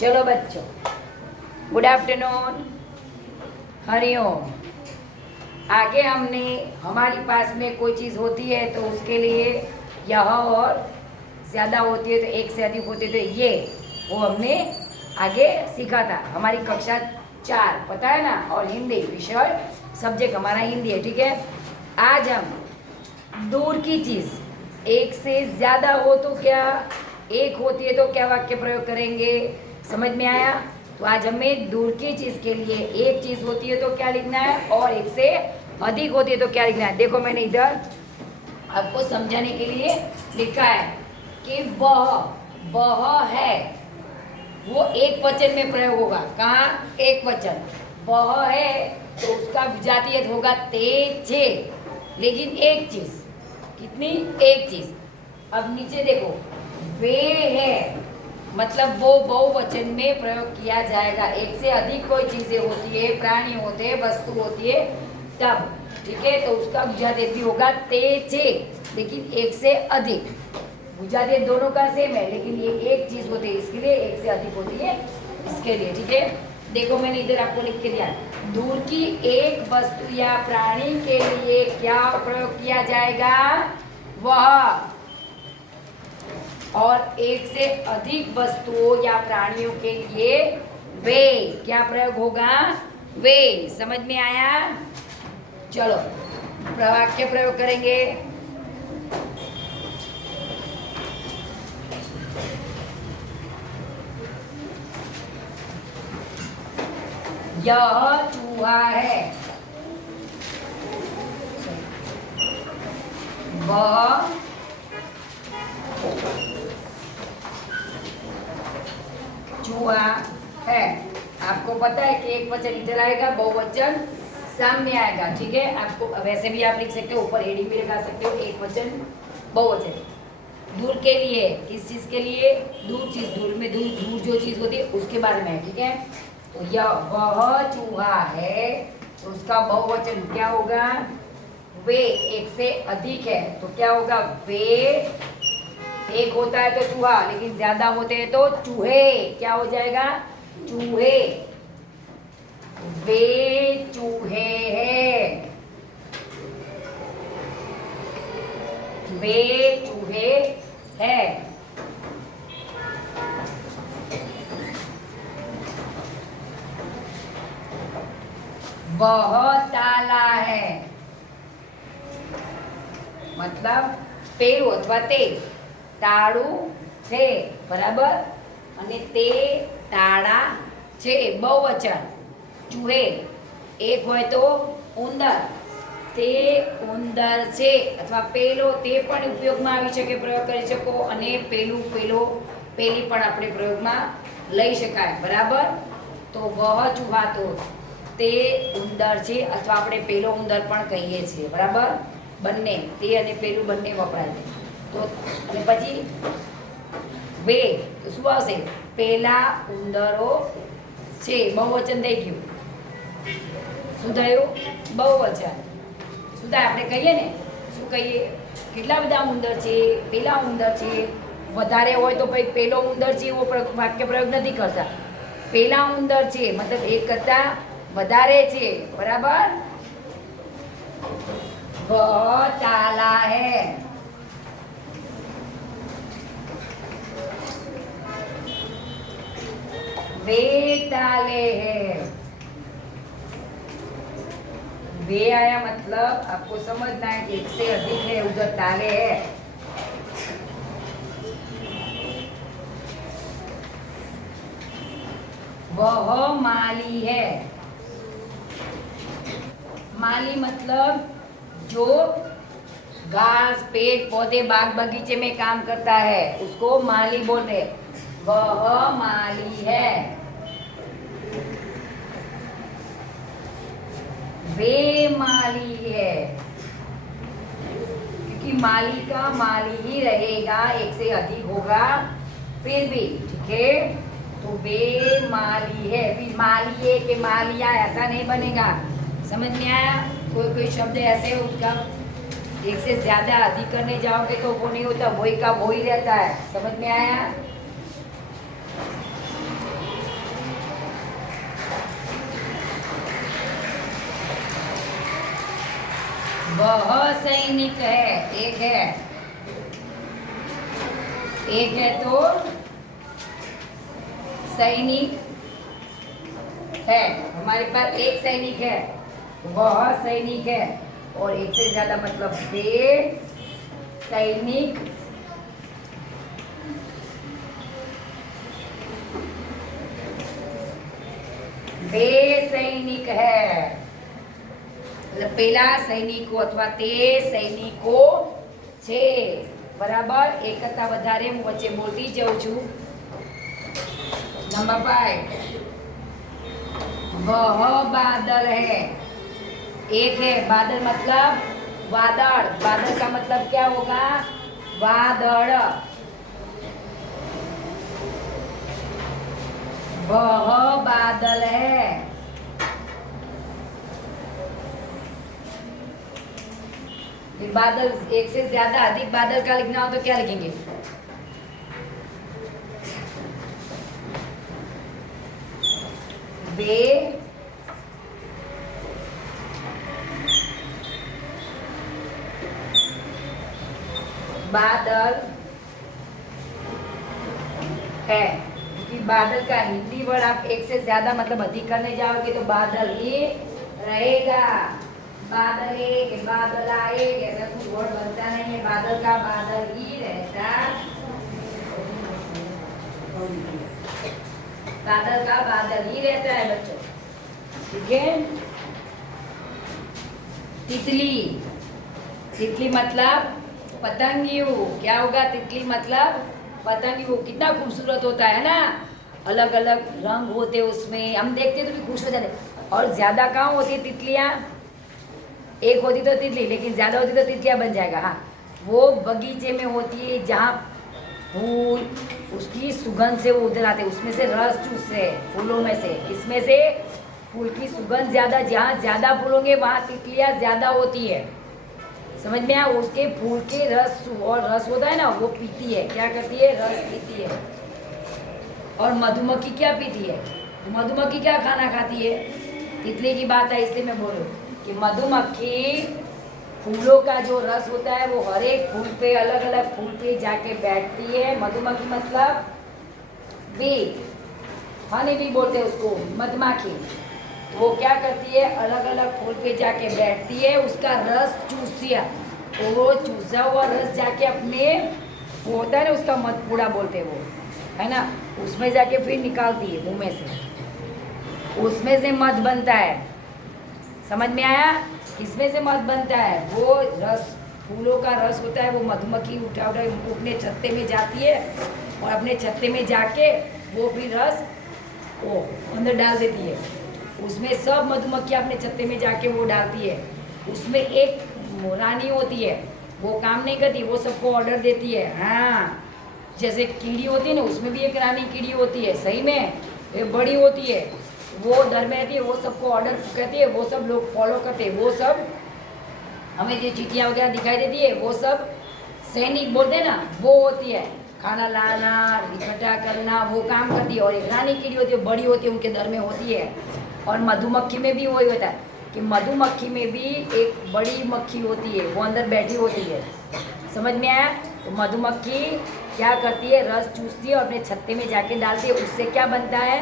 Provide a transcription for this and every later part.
चलो बच्चों, good afternoon, Hariom. आगे हमने हमारे पास में कोई चीज़ होती है तो उसके लिए यह और ज़्यादा होती है तो एक से अधिक होती है तो ये, वो हमने आगे सीखा था। हमारी कक्षा 4 पता है ना, और हिंदी विषय सब्जेक्ट हमारा हिंदी है, ठीक है। आज हम दूर की चीज़ एक से ज़्यादा हो तो क्या, एक होती है तो क्या वाक्य प्रयोग करेंगे, समझ में आया। तो आज हमें दूर की चीज़ के लिए एक चीज़ होती है तो क्या लिखना है और एक से अधिक होती है तो क्या लिखना है। देखो मैंने इधर आपको समझाने के लिए लिखा है कि वह है, वो एक वचन में प्रयोग होगा। कहाँ एक वचन, वह है तो उसका विजातीय होगा ते छे, लेकिन एक चीज़, कितनी, एक चीज़। अब नीचे देखो, वे है मतलब वो बहुवचन में प्रयोग किया जाएगा। एक से अधिक कोई चीज़ें होती है, प्राणी होते हैं, वस्तु होती है तब, ठीक है, तो उसका गुजाते भी होगा ते छे, लेकिन एक से अधिक। गुजाते दोनों का सेम है, लेकिन ये एक चीज़ होती है इसके लिए, एक से अधिक होती है इसके लिए, ठीक है। देखो मैंने इधर आपको लिख के दिया, दूर की एक वस्तु या प्राणी के लिए क्या प्रयोग किया जाएगा, वह। और एक से अधिक वस्तुओं या प्राणियों के लिए वे, क्या प्रयोग होगा, वे। समझ में आया। चलो वाक्य प्रयोग करेंगे। यह चूहा है, वह चूहा है। आपको पता है कि एक वचन इधर आएगा, बहुवचन सामने आएगा, ठीक है। आपको वैसे भी आप लिख सकते हो, ऊपर हेडिंग भी लगा सकते हो, एक वचन बहुवचन। दूर के लिए, किस चीज़ के लिए, दूर चीज़, दूर में दूर, दूर जो चीज़ होती है उसके बारे में, ठीक है। तो यह वह चूहा है तो उसका बहुवचन क्या होगा, वे। एक से अधिक है तो क्या होगा, वे। एक होता है तो चूहा, लेकिन ज्यादा होते हैं तो चूहे, क्या हो जाएगा, चूहे। वे चूहे हैं, वे चूहे हैं। वह ताला है, मतलब पेरू अथवा ते, તાળું છે, બરાબર, અને તે તાળા છે, બહુવચન, ચૂહે। એક હોય તો ઉંદર, તે ઉંદર છે, અથવા પેલો, તે પણ ઉપયોગમાં આવી શકે, પ્રયોગ કરી શકો, અને પેલું, પેલો, પેલી પણ આપણે પ્રયોગમાં લઈ શકાય, બરાબર। તો વહ ચૂહા તો તે ઉંદર છે, અથવા આપણે પેલો ઉંદર પણ કહીએ છીએ, બરાબર। બંને, તે અને પેલું બંને વપરાય છે। તો અને પછી વે તો શું આવશે, પેલા ઉંદરો છે, બહુવચન થઈ ગયું, શું થયું, બહુવચન। શું થાય, આપણે કહીએ ને, શું કહીએ, કેટલા બધા ઉંદર છે, પેલા ઉંદર છે, વધારે હોય તો ભાઈ પેલો ઉંદર છે એવો વાક્ય પ્રયોગ નથી કરતા, પેલા ઉંદર છે મતલબ એક કરતા વધારે છે, બરાબર। वह ताला है, वे ताले हैं। वे आया मतलब आपको समझना है कि एक से अधिक है, उधर ताले है। वह माली है, माली मतलब जो घास, पेड़ पौधे, बाग बगीचे में काम करता है उसको माली बोलते। वह माली है, वे माली है, क्योंकि माली का माली ही रहेगा, एक से अधिक होगा फिर भी, ठीक है। तो वे माली है, फिर माली है कि मालिया ऐसा नहीं बनेगा, समझ में आया। कोई कोई शब्द ऐसे उसका एक से ज्यादा अधिक करने जाओगे तो वो नहीं होता, वही का वही रहता है, समझ में आया। वह सैनिक है, एक है तो सैनिक है। हमारे पास एक सैनिक है, वह सैनिक है, और एक से ज्यादा मतलब वे सैनिक है। मतलब પેલા સૈનિકો અથવા તે સૈનિકો છે, બરાબર। એક કરતા વધારે હું વચ્ચે બોલતી જાઉં છું। नंबर 5, वह बादल है। एक है, बादल मतलब वादळ। बादल का मतलब क्या होगा? वादळ। वह बादल है। बादल एक से ज्यादा अधिक बादल का लिखना हो तो क्या लिखेंगे? वे बादल है। क्योंकि बादल का हिंदी वर्ड आप एक से ज्यादा मतलब अधिक करने जाओगे तो बादल ही रहेगा। बादल एक, बादल आए, ऐसा कुछ वर्ड बनता नहीं है। बादल का बादल ही रहता, बादल का बादल ही रहता है बच्चों, ठीक है। तितली, तितली मतलब पतंगियों। क्या होगा? तितली मतलब पतंगियों। कितना खूबसूरत होता है ना, अलग अलग रंग होते उसमें, हम देखते तो भी खुश हो जाते। और ज्यादा कहाँ होती है तितलियाँ? एक होती तो तितली, लेकिन ज्यादा होती तो तितलियाँ बन जाएगा। हाँ, वो बगीचे में होती है जहाँ फूल, उसकी सुगंध से वो उधर आते, उसमें से रस चूसते हैं फूलों में से। इसमें से फूल की सुगंध ज्यादा, जहाँ ज्यादा फूल होंगे वहाँ तितलियाँ ज्यादा होती है। समझ में आया? उसके फूल के रस, और रस होता है ना, वो पीती है। क्या करती है? रस पीती है। और मधुमक्खी क्या पीती है? मधुमक्खी क्या खाना खाती है? तितली की बात है इसलिए मैं बोल रही हूँ कि मधुमक्खी फूलों का जो रस होता है वो हर एक फूल पे, अलग अलग फूल पे जाके बैठती है। मधुमक्खी मतलब बी, हनी बी बोलते हैं उसको, मधुमक्खी। वो क्या करती है? अलग अलग फूल पे जाके बैठती है, उसका रस चूसती है। तो वो चूसा हुआ रस जाके अपने, वो होता है ना उसका मधपुड़ा बोलते हैं वो, है ना, उसमें जाके फिर निकालती है मुंह में से, उसमें से मध बनता है। समझ में आया? किसमें से मध बनता है? वो रस, फूलों का रस होता है, वो मधुमक्खी उठा उठा अपने छत्ते में जाती है, और अपने छत्ते में जाके वो फिर रस वो अंदर डाल देती है। उसमें सब मधुमक्खियाँ अपने छत्ते में जाके वो डालती है। उसमें एक रानी होती है, वो काम नहीं करती, वो सबको ऑर्डर देती है। हाँ, जैसे कीड़ी होती है ना, उसमें भी एक रानी कीड़ी होती है, सही में ये बड़ी होती है, वो दर में रहती है, वो सबको ऑर्डर कहती है, वो सब लोग फॉलो करते हैं। वो सब हमें जो चीटियाँ वगैरह दिखाई देती है वो सब सैनिक बोलते हैं ना, वो होती है। खाना लाना, इकट्ठा करना, वो काम करती है। और एक रानी कीड़ी होती है, बड़ी होती है, उनके दर में होती है। और मधुमक्खी में भी वही होता है कि मधुमक्खी में भी एक बड़ी मक्खी होती है, वो अंदर बैठी होती है। समझ में आया? तो मधुमक्खी क्या करती है? रस चूसती है और अपने छत्ते में जाके डालती है। उससे क्या बनता है?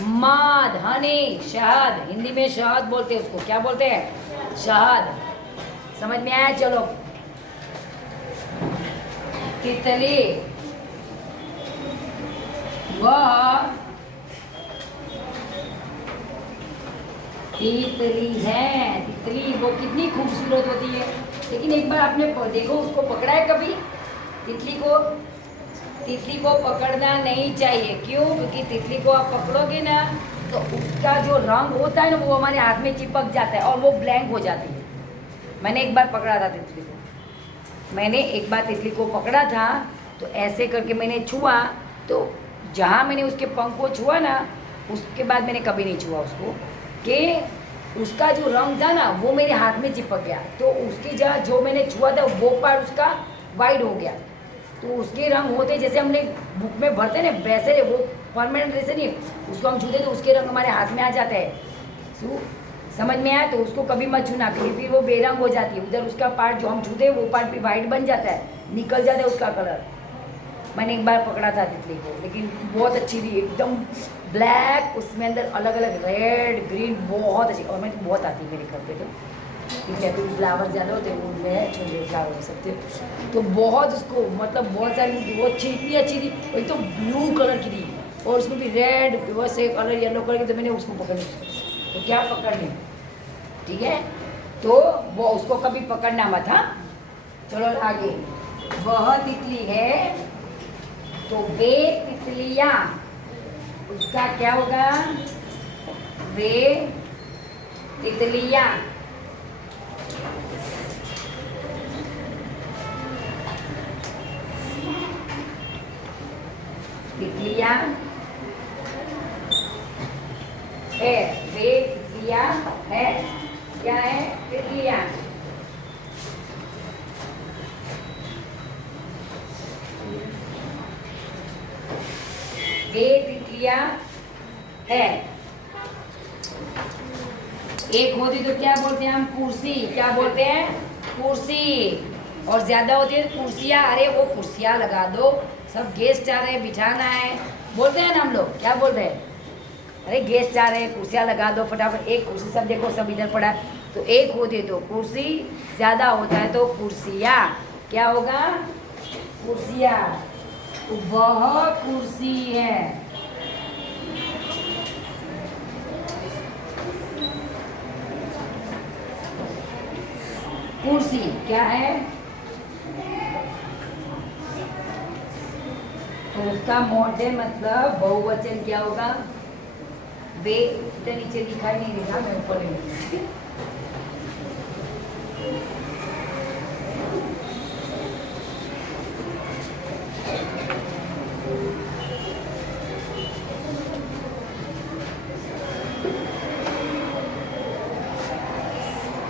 मध, हनी, शहद। हिंदी में शहद बोलते हैं उसको। क्या बोलते हैं? शहद। समझ में आया? चलो, तितली, वह तितली है। तितली वो कितनी खूबसूरत होती है। लेकिन एक बार आपने देखो, उसको पकड़ा है कभी? तितली को पकड़ना नहीं चाहिए। क्यों? क्योंकि तितली को आप पकड़ोगे ना तो उसका जो रंग होता है ना वो हमारे हाथ में चिपक जाता है और वो ब्लैंक हो जाती है। मैंने एक बार पकड़ा था तितली को, पकड़ा था तो ऐसे करके मैंने छुआ, तो जहाँ मैंने उसके पंख को छुआ ना, उसके बाद मैंने कभी नहीं छुआ उसको, कि उसका जो रंग था ना वो मेरे हाथ में चिपक गया। तो उसकी जगह जो मैंने छुआ था वो पार्ट उसका वाइट हो गया। तो उसके रंग होते जैसे हमने बुक में भरते ना, वैसे वो परमानेंट जैसे नहीं, उसको हम छूते तो उसके रंग हमारे हाथ में आ जाते हैं। समझ में आया? तो उसको कभी मत छूना, क्योंकि फिर वो बेरंग हो जाती है। उधर उसका पार्ट जो हम छूते हैं वो पार्ट भी वाइट बन जाता है, निकल जाता है उसका कलर। मैंने एक बार पकड़ा था तितली को, लेकिन बहुत अच्छी थी, एकदम ब्लैक, उसमें अंदर अलग अलग रेड ग्रीन, बहुत अच्छी। और मैं बहुत आती मेरे घर पे, तो क्योंकि अभी फ्लावर ज़्यादा होते हैं, उनमें छोटे फ्लावर हो सकते हो। तो बहुत उसको मतलब बहुत सारी, वो अच्छी, इतनी अच्छी थी, वो एकदम ब्लू कलर की थी, और उसमें भी रेड वैसे कलर, येलो कलर की। तो मैंने उसको पकड़ ली, तो क्या पकड़ ली, ठीक है? तो वो उसको कभी पकड़ना मत। हाँ, चलो आगे। वह तितली है, तो वे तितलियां, उसका क्या होगा? वे तितलियां, तितलियां है, वे तितलियां है, क्या है? तितलियां। वे तितलियां है। एक होती तो क्या बोलते हैं हम? कुर्सी। क्या बोलते हैं? कुर्सी। और ज्यादा होती है कुर्सियां। अरे वो कुर्सियां लगा दो, सब गेस्ट आ रहे हैं, बिठाना है, बोलते हैं ना हम लोग। क्या बोलते हैं? अरे गेस्ट आ रहे हैं, कुर्सियां लगा दो फटाफट। एक कुर्सी, सब देखो सब इधर पड़ा है, तो एक होती है तो कुर्सी, ज्यादा होता है तो कुर्सियां। क्या होगा? कुर्सियां। तो वह कुर्सी है। कुर्सी क्या है? तो उसका मोटे मतलब बहुवचन क्या होगा? वे। इधर नीचे दिखाई नहीं देगा, मैं ऊपर ले।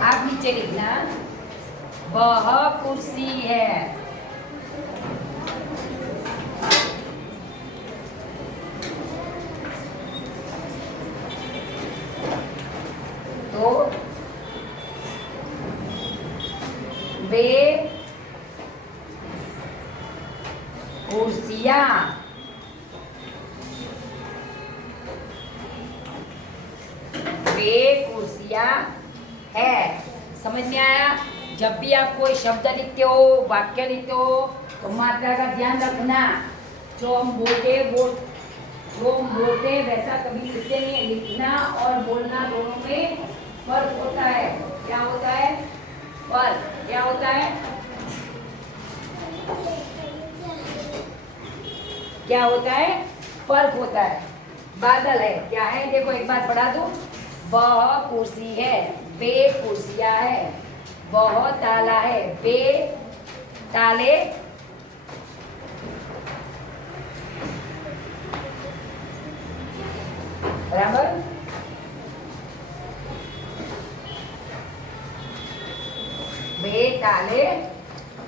आप नीचे लिखना, वह कुर्सी है। तो वे कुर्सियां, वे कुर्सियां है। समझ में आया? जब भी आप कोई शब्द लिखते हो, वाक्य लिखते हो, तो मात्रा का ध्यान रखना। जो हम बोलते वैसा कभी लिखते नहीं है। लिखना और बोलना दोनों में फर्क होता है। क्या होता है? फर्क। क्या होता है? क्या होता है? फर्क होता है। बादल है, क्या है? देखो एक बार पढ़ा दो। वह कुर्सी है, वे कुर्सियां है। वह ताला है, वे ताले। बराबर? वे ताले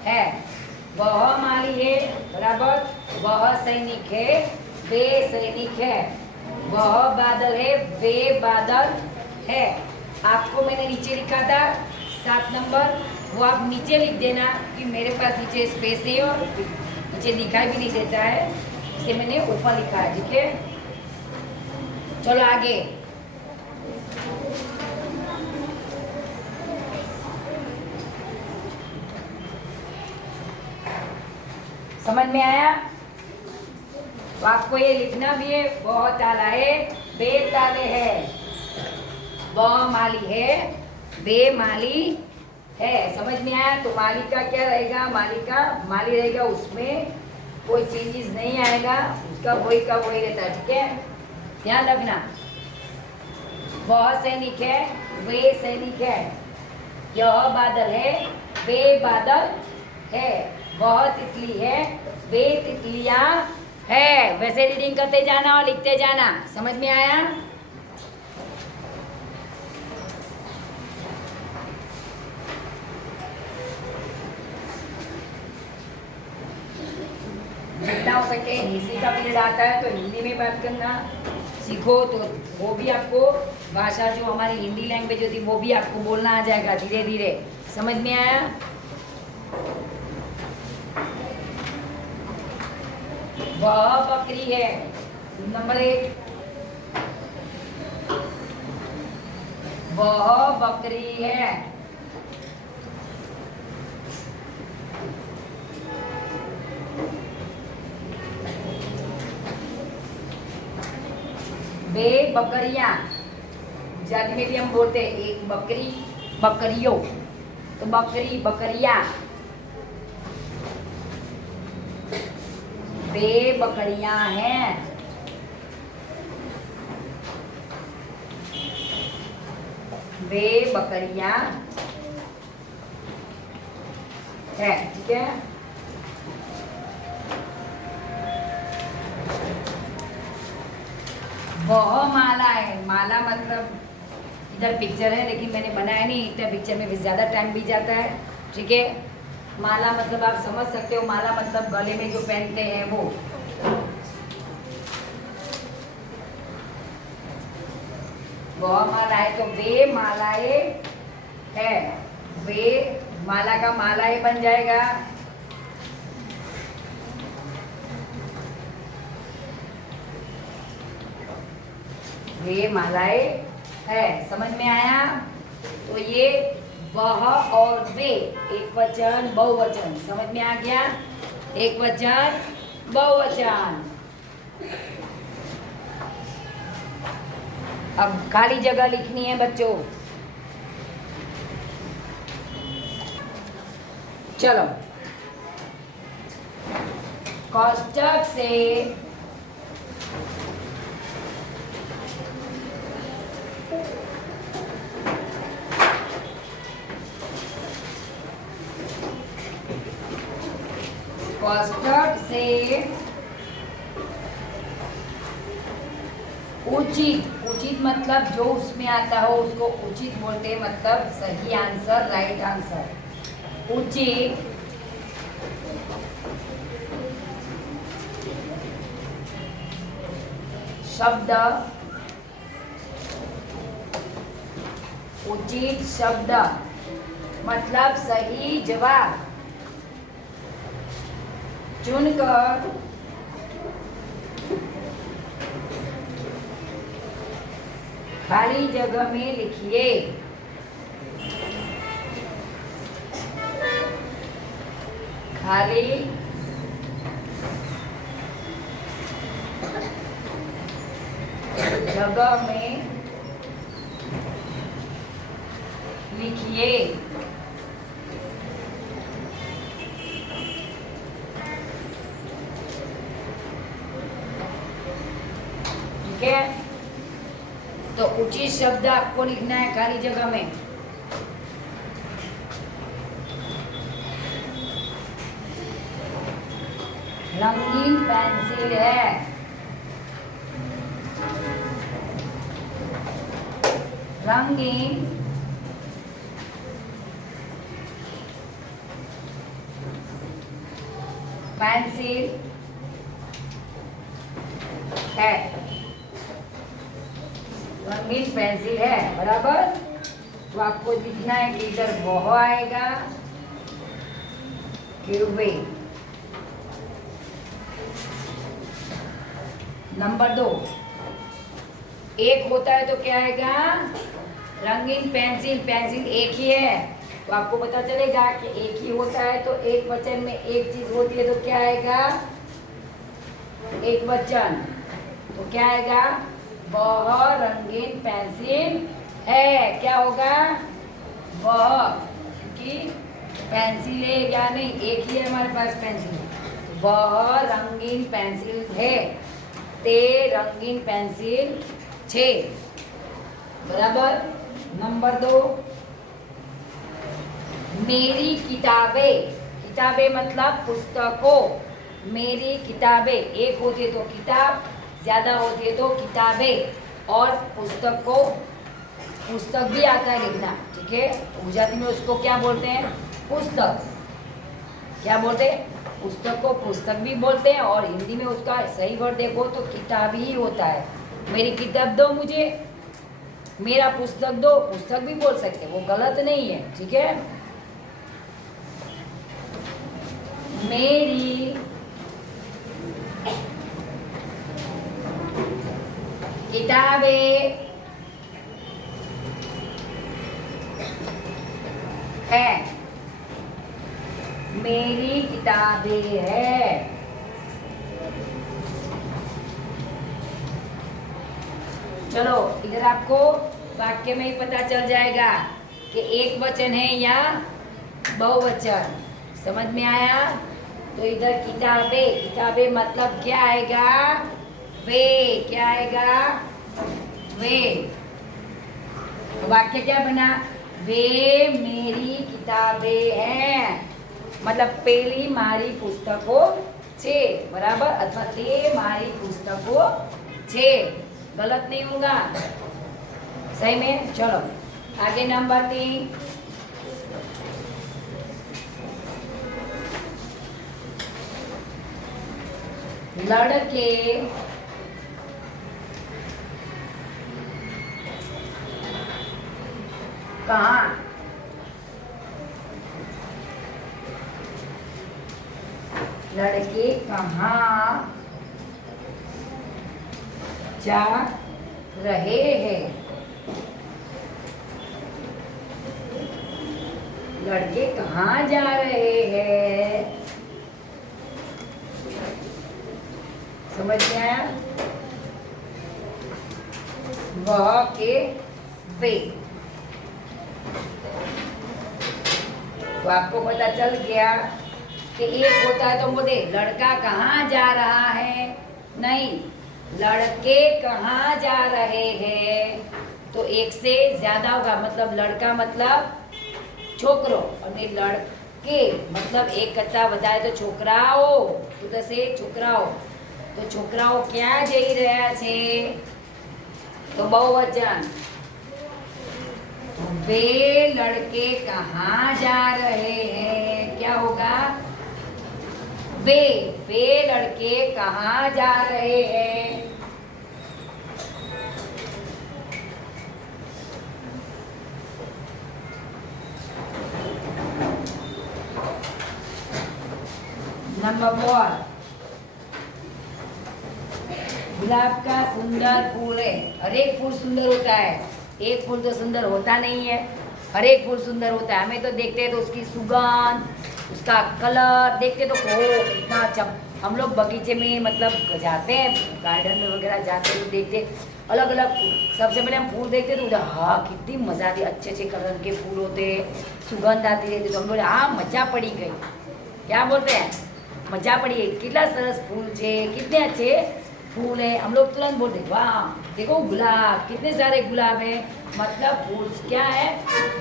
है। वह माली है, बराबर। वह सैनिक है, वे सैनिक है। वह बादल है, वे बादल है। आपको मैंने नीचे लिखा था 7 नंबर, वो आप नीचे लिख देना, कि मेरे पास नीचे स्पेस है और नीचे दिखाई भी नहीं देता है, इसे मैंने ऊपर लिखा है। ठीक है, चलो आगे। समझ में आया? तो आपको ये लिखना भी है। वह ताला है, वे ताले है। वह माली है, वे माली है। समझ में आया? तो माली का क्या रहेगा? माली रहेगा, उसमें कोई चेंजेस नहीं आएगा, उसका वही का वही रहता है। ठीक है, ध्यान रखना। वह सैनिक है, वे सैनिक है। यह बादल है, वे बादल है। वह तितली है, वे तितलियां है। वैसे रीडिंग करते जाना और लिखते जाना। समझ में आया? जितना हो सके हिंदी का पीरियड आता है तो हिंदी में बात करना, सीखो तो वो भी आपको भाषा जो हमारी हिंदी लैंग्वेज होती वो भी आपको बोलना आ जाएगा धीरे धीरे। समझ में आया? वह बकरी है, नंबर 1। वह बकरी है। बे बकरियां, गुजराती में भी हम बोलते हैं एक बकरी बकरियों, तो बकरी बकरियां। बे बकरियां हैं। बे बकरियां है, ठीक है। वह माला है। माला मतलब इधर पिक्चर है लेकिन मैंने बनाया नहीं, इतना पिक्चर में भी ज़्यादा टाइम भी जाता है, ठीक है। माला मतलब आप समझ सकते हो, माला मतलब गले में जो पहनते हैं वो। वह माला है तो वे मालाएं है। वे माला का मालाएं बन जाएगा। वे मालाएं है। समझ में आया? तो ये वह और वे एक वचन बहुवचन, समझ में आ गया? एक वचन बहुवचन। अब खाली जगह लिखनी है बच्चों। चलो, कोष्ठक से कोष्ठक से उचित, उचित मतलब जो उसमें आता हो उसको उचित बोलते हैं, मतलब सही आंसर, राइट आंसर। उचित शब्द, उचित शब्द मतलब सही जवाब चुनकर खाली जगह में लिखिए। खाली जगह में लिखिए। ठीक है, तो उचित शब्द आपको लिखना है खाली जगह में। रंगीन पेंसिल है। रंगीन पेंसिल है। रंगीन पेंसिल है, बराबर। तो आपको लिखना है कि इधर वह आएगा, फिर वे। नंबर 2, एक होता है तो क्या आएगा? रंगीन पेंसिल, पेंसिल एक ही है तो आपको पता चलेगा कि एक ही होता है, तो एक वचन में एक चीज होती है तो क्या आएगा? एक वचन। तो क्या आएगा? वह रंगीन पेंसिल है। क्या होगा? वह, क्योंकि पेंसिल है या नहीं, एक ही है हमारे पास पेंसिल। वह रंगीन पेंसिल है। ते रंगीन पेंसिल छे, बराबर। नंबर 2, मेरी किताबें। किताबें मतलब पुस्तकों। मेरी किताबें एक होती है तो किताब, ज्यादा होती है तो किताबें। और पुस्तक को पुस्तक भी आता है लिखना, ठीक है। गुजराती में उसको क्या बोलते हैं? पुस्तक। क्या बोलते हैं? पुस्तक को पुस्तक भी बोलते हैं, और हिंदी में उसका सही वर्ड देखो तो किताब ही होता है। मेरी किताब दो मुझे, मेरा पुस्तक दो, पुस्तक भी बोल सकते, वो गलत नहीं है, ठीक है। मेरी किताबें है, मेरी किताबें है। चलो इधर आपको वाक्य में ही पता चल जाएगा कि एक वचन है या बहुवचन। समझ में आया? तो इधर किताबें, किताबें मतलब क्या आएगा? वे। क्या आएगा? वे। तो वाक्य क्या बना? वे मेरी किताबें हैं, मतलब पेली मारी पुस्तको छे, बराबर, अथवा ते मारी पुस्तको छे। गलत नहीं होगा, सही में। चलो आगे नंबर 3। लड़के कहाँ जा रहे हैं? लड़के कहाँ जा रहे हैं? समझ में आया? वह के वे। तो आपको पता चल गया कि एक होता है तो बोले लड़का कहाँ जा रहा है, नहीं, लड़के कहाँ जा रहे हैं। तो एक से ज्यादा होगा, मतलब लड़का मतलब छोकरो, और लड़के मतलब एक करता बताए तो छोकराओ, शुद्ध से छोकराओ। तो छोकराओ क्या जई રહ્યા છે? तो बहुवचन। वे लड़के कहाँ जा रहे हैं? क्या होगा? वे लड़के कहाँ जा रहे हैं? नंबर 1, गुलाब का सुंदर फूल है। हर एक फूल सुंदर होता है, एक फूल तो सुंदर होता नहीं है। हर एक फूल सुंदर होता है, हमें तो देखते हैं तो उसकी सुगंध, उसका कलर देखते तो कितना अच्छा। हम लोग बगीचे में मतलब जाते हैं, गार्डन में वगैरह जाते हैं तो देखते अलग अलग फूल। सबसे पहले हम फूल देखते तो उधर हाँ कितनी मजा आती, अच्छे अच्छे कलर के फूल होते, सुगंध आती रहती, तो हम बोले हाँ मजा पड़ी गई। क्या बोलते हैं? मजा पड़ी गई, कितना सरस फूल है, कितने अच्छे फूल है। हम लोग तुरंत बोलते वाह देखो गुलाब, कितने सारे गुलाब है। मतलब फूल क्या है,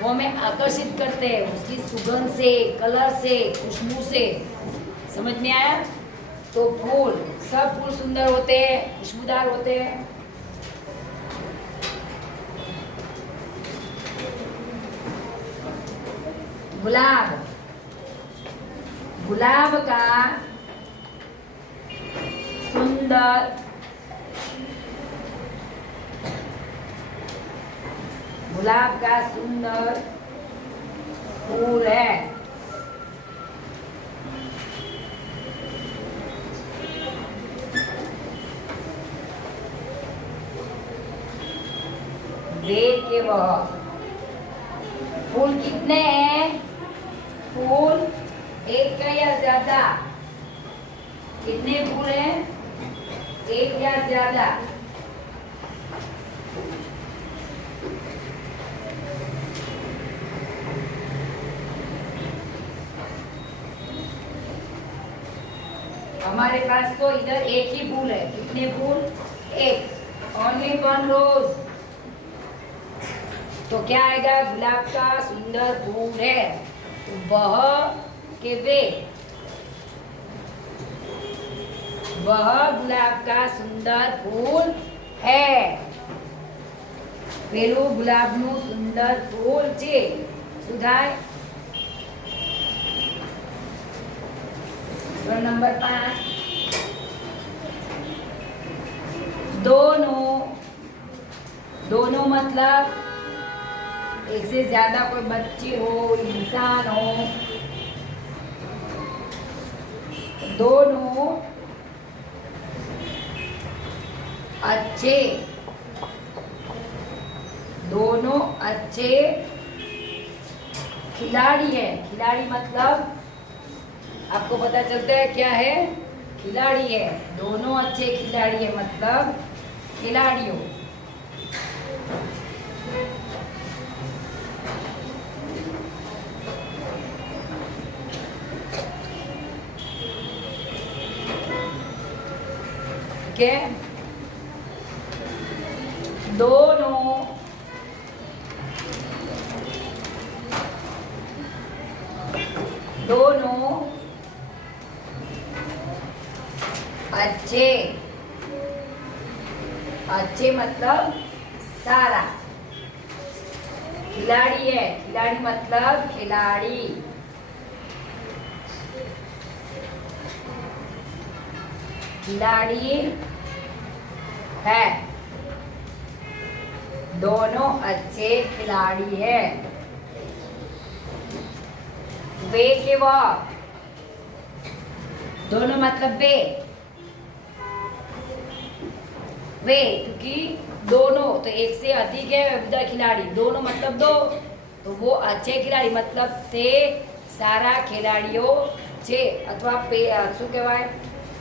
वो हमें आकर्षित करते हैं उसकी सुगंध से, कलर से, खुशबू से। समझ में आया? तो फूल, सब फूल सुंदर होते हैं, खुशबूदार होते हैं। गुलाब, गुलाब का सुंदर गुलाब का सुंदर फूल है। वे के वह फूल कितने हैं? फूल एक का या ज्यादा? कितने फूल हैं? एक या ज्यादा? हमारे पास तो इधर एक ही फूल है। कितने फूल? एक, ओनली 1 रोज। तो क्या आएगा? गुलाब का सुंदर फूल है, तो वह के वे, वह गुलाब का सुंदर फूल है। પેલું ગુલાબનું સુંદર ફૂલ છે। સુધાય। नंबर 5, दोनों दोनों मतलब एक से ज्यादा कोई बच्चे हो, इंसान हो, दोनों अच्छे, दोनों अच्छे खिलाड़ी है। खिलाड़ी मतलब आपको पता चलता है क्या है? खिलाड़ी है। दोनों अच्छे खिलाड़ी है मतलब खिलाड़ियों। ठीक है, दोनों दोनों अच्छे, अच्छे मतलब सारा खिलाड़ी है। खिलाड़ी मतलब खिलाड़ी, खिलाड़ी है। दोनों अच्छे खिलाड़ी है। वे के वो, दोनों मतलब वे क्योंकि दोनों तो एक से अधिक है विविध खिलाड़ी, दोनों मतलब दो, तो वो अच्छे खिलाड़ी मतलब ते सारा खिलाड़ियों छे अथवा पे शू कहवाय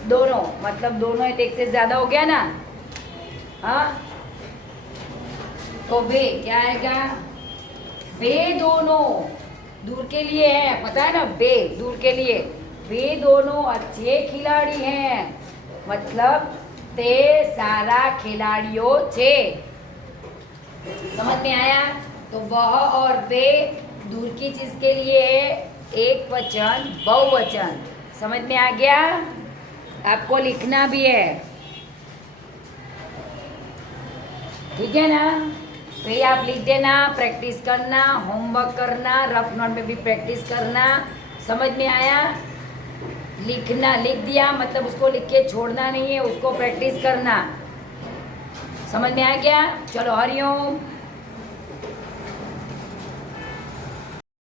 दोनों मतलब दोनों है तो एक से ज्यादा हो गया ना। हाँ, तो वे क्या आएगा? वे दोनों दूर के लिए है, पता है ना, वे दूर के लिए। वे दोनों अच्छे खिलाड़ी हैं मतलब ते सारा खिलाड़ियों छे। समझ में आया? तो वह और वे दूर की चीज के लिए है एक वचन बहुवचन। समझ में आ गया? आपको लिखना भी है, ठीक है ना? तो ये आप लिख देना, प्रैक्टिस करना, होमवर्क करना, रफ नोट में भी प्रैक्टिस करना। समझ में आया? लिखना, लिख दिया मतलब उसको लिख के छोड़ना नहीं है, उसको प्रैक्टिस करना। समझ में आ गया? चलो हरिओम।